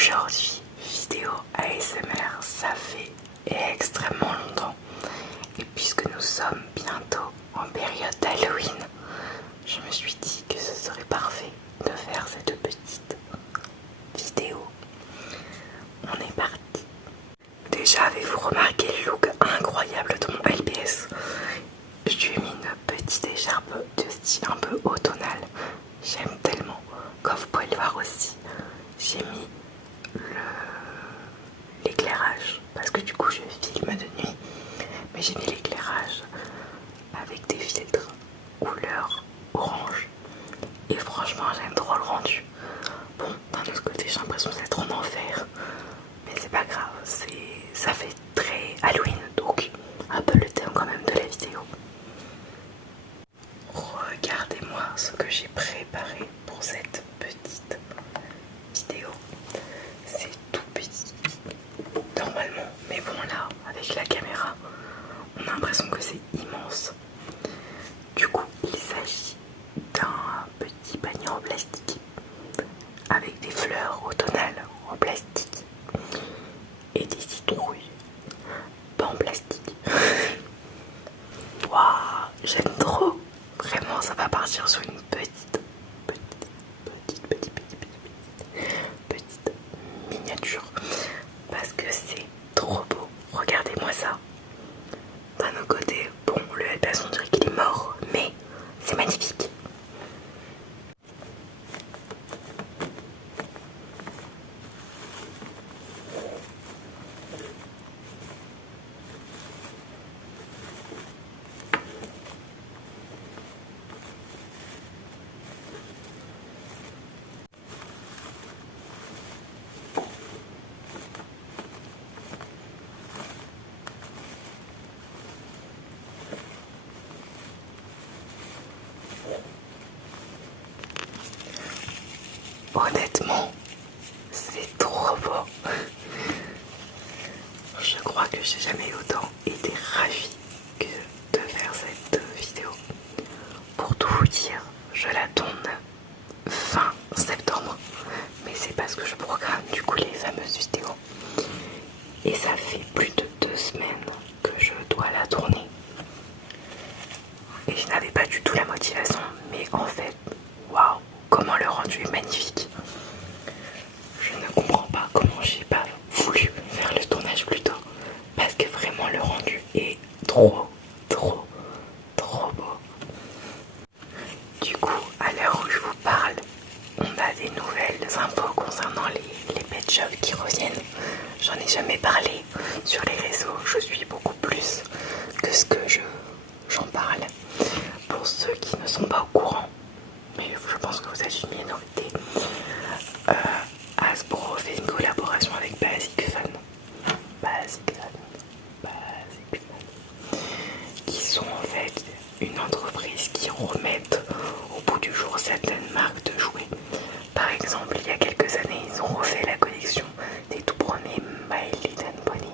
Aujourd'hui, vidéo ASMR, ça fait extrêmement longtemps. Et puisque nous sommes bientôt en période d'Halloween, je me suis dit que ce serait parfait de faire cette petite vidéo. On est parti. Déjà, avez-vous remarqué le look incroyable de mon LPS? Je lui ai mis une petite écharpe de style un peu automnal. J'aime tellement. Comme vous pouvez le voir aussi, j'ai mis l'éclairage parce que du coup je filme de nuit, mais j'ai mis l'éclairage avec des filtres couleur orange et franchement j'aime trop le rendu. Bon, d'un autre côté j'ai l'impression d'être en enfer, mais c'est pas grave, ça fait très Halloween, donc un peu le thème quand même de la vidéo. Regardez-moi ce que j'ai préparé pour cette petite vidéo. C'est tout petit normalement, mais bon là avec la caméra on a l'impression que c'est immense. Du coup il s'agit d'un petit panier en plastique avec des fleurs automnales en plastique et des citrouilles pas en plastique. Waouh, j'aime trop. Vraiment ça va partir sur une petite miniature parce que c'est trop beau. Regardez-moi ça. D'un autre côté, bon, le LPS on dirait qu'il est mort, mais c'est magnifique. Honnêtement, c'est trop beau. Je crois que j'ai jamais autant été ravie que de faire cette vidéo. Pour tout vous dire, je la tourne fin septembre, mais c'est parce que je programme du coup les fameuses vidéos. Et ça fait plus de 2 semaines que je dois la tourner. Et je n'avais pas du tout la motivation, mais en fait, waouh, comment le rendu est magnifique. Je ne comprends pas comment j'ai pas voulu faire le tournage plus tôt, parce que vraiment le rendu est trop beau. Du coup, à l'heure où je vous parle, on a des nouvelles infos concernant les pet shops qui reviennent. J'en ai jamais parlé sur les réseaux, je suis beaucoup plus que ce que j'en parle. Pour ceux qui ne sont pas au courant, mais je pense que vous êtes une minorité, Hasbro fait une collaboration avec Basic Fun, qui sont en fait une entreprise qui remettent au bout du jour certaines marques de jouets. Par exemple, il y a quelques années, ils ont refait la collection des tout premiers My Little Pony.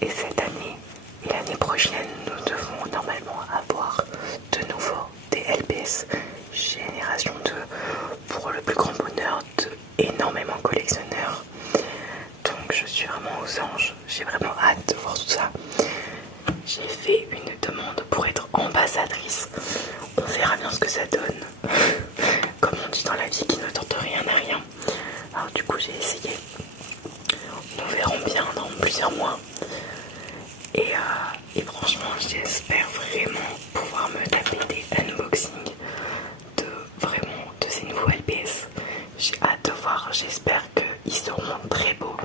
Et cette année et l'année prochaine, nous devons normalement avoir de nouveau des LPS Génération 2 pour le plus grand bonheur d'énormément collectionneurs. Donc je suis vraiment aux anges, j'ai vraiment hâte de voir tout ça. J'ai fait une demande pour être ambassadrice. On verra bien ce que ça donne. Comme on dit dans la vie, qui ne tente rien à rien. Alors du coup j'ai essayé. Nous verrons bien dans plusieurs mois. Et franchement j'espère vraiment pouvoir me taper des unboxings de ces nouveaux LPS. J'ai hâte de voir, j'espère qu'ils seront très beaux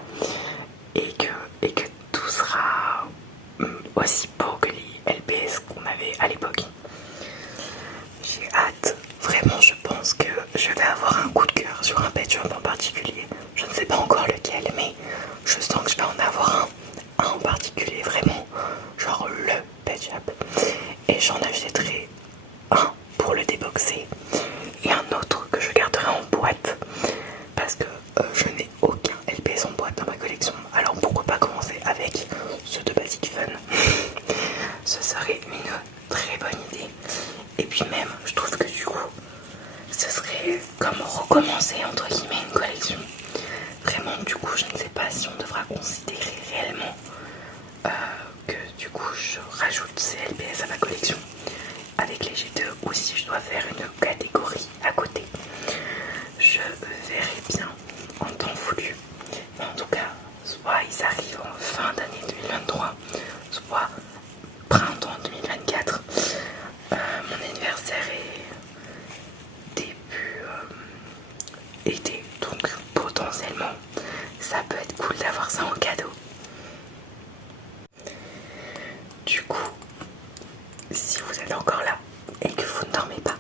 et que tout sera aussi beau que les LPS qu'on avait à l'époque. J'ai hâte, vraiment je pense que je vais avoir un coup de cœur sur un pet shop en particulier. Je ne sais pas encore lequel, mais je sens que je vais en avoir un en particulier, vraiment, genre le pet shop. Et j'en achèterai un pour le déboxer et un autre que je garderai en boîte parce que je n'ai aucun LPS en boîte dans ma collection. Alors pourquoi pas commencer avec ceux de Basic Fun. Ce serait une très bonne idée. Et puis même, je trouve que du coup, ce serait comme recommencer entre guillemets une collection. Vraiment du coup je ne sais pas si on devra considérer réellement que du coup je rajoute ces LPS à ma collection avec les G2 ou si je dois faire une catégorie à côté. Je verrai bien en temps voulu. Mais en tout cas, soit ils arrivent en fin d'année 2023, soit printemps 2024. Mon anniversaire est début été, donc potentiellement ça peut être cool d'avoir ça en cadeau. Du coup, si vous êtes encore là et que vous ne dormez pas,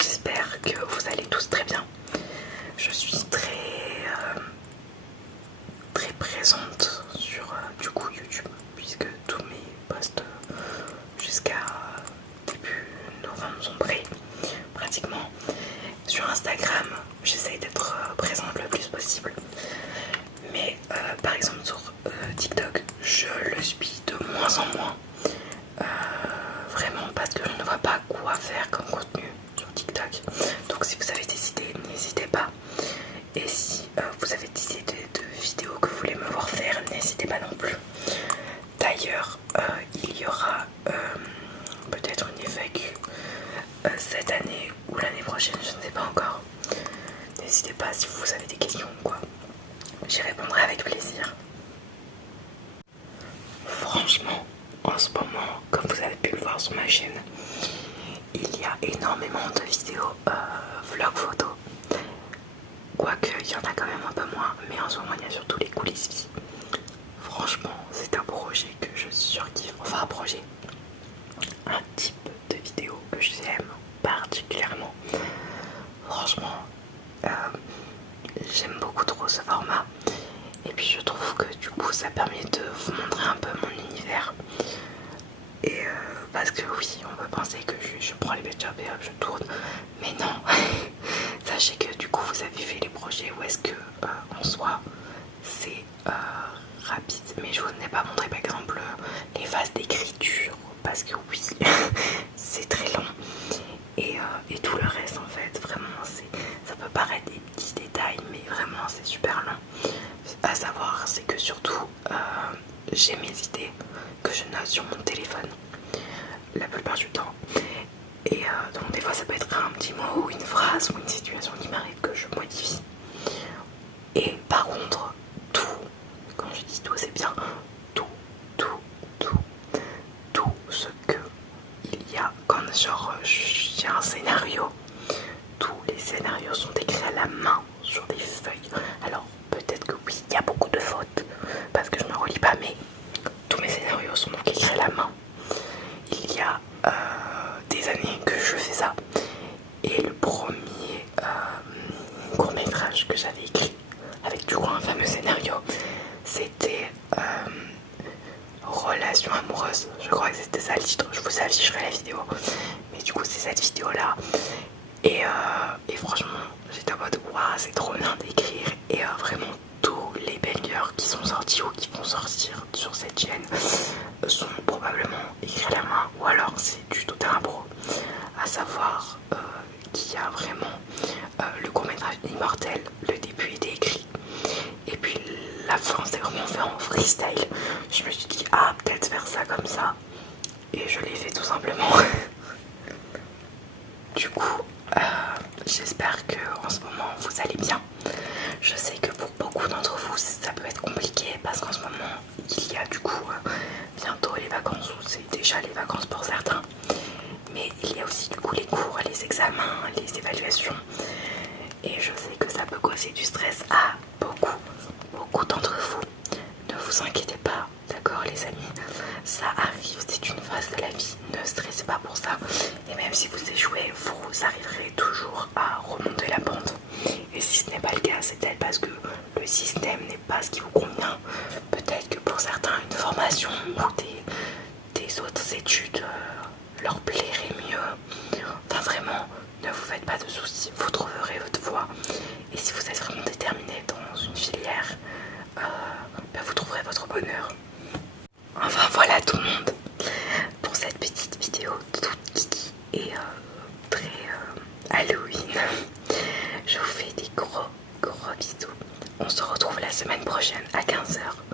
j'espère que vous allez tous très bien. Je suis très présente sur du coup YouTube, puisque tous mes posts jusqu'à début novembre sont prêts pratiquement. Sur Instagram, j'essaye d'être présente le plus possible, mais par exemple sur TikTok, je le suis de moins en moins. Vraiment parce que je ne vois pas quoi faire comme contenu sur TikTok. Donc si vous avez des idées, n'hésitez pas. Et si vous avez des idées de vidéos que vous voulez me voir faire, n'hésitez pas non plus. D'ailleurs, il y aura peut-être une FAQ cette année ou l'année prochaine, je ne sais pas encore. N'hésitez pas si vous avez des questions ou quoi. J'y répondrai avec plaisir. Franchement, en ce moment, comme vous avez pu le voir sur ma chaîne, il y a énormément de vidéos vlog photo. Quoique, il y en a quand même un peu moins, mais en ce moment, il y a surtout les coulisses vie. Franchement, c'est un projet que je surkiffe. Enfin, un projet, un type de vidéo que j'aime particulièrement. Franchement, j'aime beaucoup trop ce format. Et puis je trouve que du coup ça permet de vous montrer un peu mon univers. Et parce que oui, on peut penser que je prends les bêtes et hop je tourne. Mais non. Sachez que du coup vous avez fait les projets où est-ce que en soi c'est rapide. Mais je vous ai pas montré par exemple les phases d'écriture. Parce que oui, c'est très long. Et tout le reste en fait, vraiment ça peut paraître des petits détails, mais vraiment c'est super long. À savoir, c'est que surtout j'ai mes idées que je note sur mon téléphone la plupart du temps. Et donc des fois ça peut être un petit mot ou une phrase ou une situation qui m'arrive que je modifie. Et par contre, tout, quand je dis tout c'est bien tout ce que il y a quand genre j'ai un scénario. Tous les scénarios sont écrits à la main sur des feuilles. Alors peut-être que oui, il y a beaucoup de fautes parce que je ne relis pas, mais tous mes scénarios sont donc écrits à la main. Il y a des années que je fais ça. Et le premier court-métrage que j'avais écrit avec du coup un fameux scénario, c'était relation amoureuse. Je crois que c'était ça le titre. Je vous afficherai la vidéo. Mais du coup c'est cette vidéo là. Et franchement j'étais en mode waouh c'est trop bien d'écrire. Et vraiment tous les bangers qui sont sortis ou qui vont sortir sur cette chaîne sont probablement écrits à la main ou alors c'est du tout-terrain pro. À savoir qu'il y a vraiment le court-métrage Immortel, le début était écrit et puis la fin c'est vraiment fait en freestyle. Je me suis dit ah peut-être faire ça comme ça et je l'ai fait tout simplement. Du coup j'espère que en ce moment vous allez bien. Je sais que pour beaucoup d'entre vous ça peut être compliqué parce qu'en ce moment il y a du coup bientôt les vacances ou c'est déjà les vacances pour certains. Mais il y a aussi du coup les cours, les examens, les évaluations. Et je sais que ça peut causer du stress à beaucoup d'entre vous. Ne vous inquiétez pas, d'accord les amis, ça arrive, c'est une phase de la vie, ne stressez pas pour ça. Et même si vous échouez, vous arriverez toujours à remonter la pente. Et si ce n'est pas le cas, c'est peut-être parce que le système n'est pas ce qui vous convient. Peut-être que pour certains, une formation ou des autres études leur plairait mieux. Enfin vraiment, ne vous faites pas de soucis, vous trouverez votre voie. Et si vous êtes vraiment déterminé dans une filière, vous trouverez votre bonheur. Enfin voilà tout le monde pour cette petite vidéo toute kiki et très Halloween. Je vous fais des gros bisous. On se retrouve la semaine prochaine à 15 h.